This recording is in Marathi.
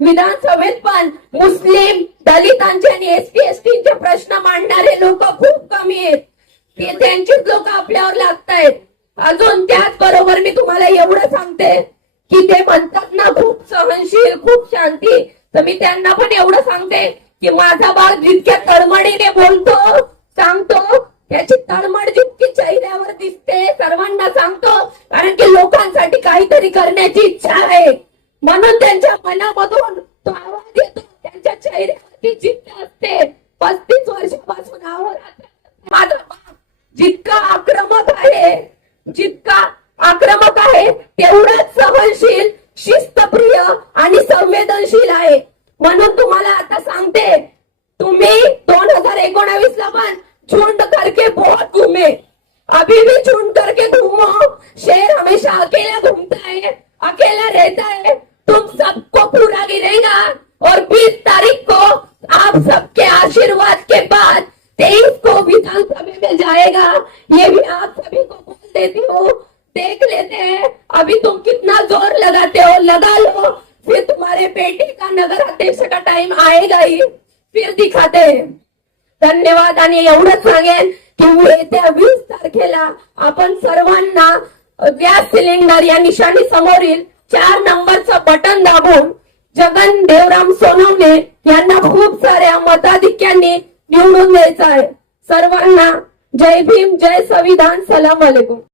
विधानसभेत पण मुस्लिम दलितांचे आणि एस एसटीचे एस प्रश्न मांडणारे लोक खूप कमी आहेत. ते त्यांचीच लोक आपल्यावर लागतायत. अजून त्याच बरोबर मी तुम्हाला एवढं सांगते की ते म्हणतात ना खूप सहनशील खूप शांती. तर मी त्यांना पण एवढं सांगते की माझा बाळ जितक्या तळमळीने बोलतो सांगतो त्याची तळमळ जितकी चेहऱ्यावर दिसते सर्वांना सांगतो. कारण की लोकांसाठी काहीतरी करण्याची इच्छा आहे. म्हणून त्यांच्या मनामधून तो आवाज येतो त्यांच्या चेहऱ्यावरती जिद्द असते. पस्तीस वर्षापासून आवाज माझा बाप जितका आक्रमक आहे जितका आक्रमक आहे तेवढाच सहनशील शिस्तप्रिय आणि संवेदनशील आहे. म्हणून तुम्हाला आता सांगते तुम्ही दोन हजार एकोणावीस ला पण झुंड करके बहुत घुमे. अभी भी झुंड करके घुमो. शेर हमेशा अकेला घूमता है अकेला रहता है तुम सबको पूरा गिरेगा और 20 तारीख को आप सबके आशीर्वाद के बाद तेईस को विधानसभा में जाएगा। ये भी आप सभी को बोल देती हूँ। देख लेते हैं अभी तुम कितना जोर लगाते हो। लगा लो। फिर तुम्हारे बेटे का नगर अध्यक्ष का टाइम आएगा ही। फिर दिखाते हैं। धन्यवाद आणि एवढंच सांगेन की येत्या वीस तारखेला आपण सर्वांना गॅस सिलेंडर या निशाणी समोरील चार नंबरचं बटन दाबून जगन देवराम सोनवणे यांना खूप साऱ्या मताधिक्यांनी निवडून द्यायचं आहे. सर्वांना जय भीम जय संविधान सलाम अलैकुम.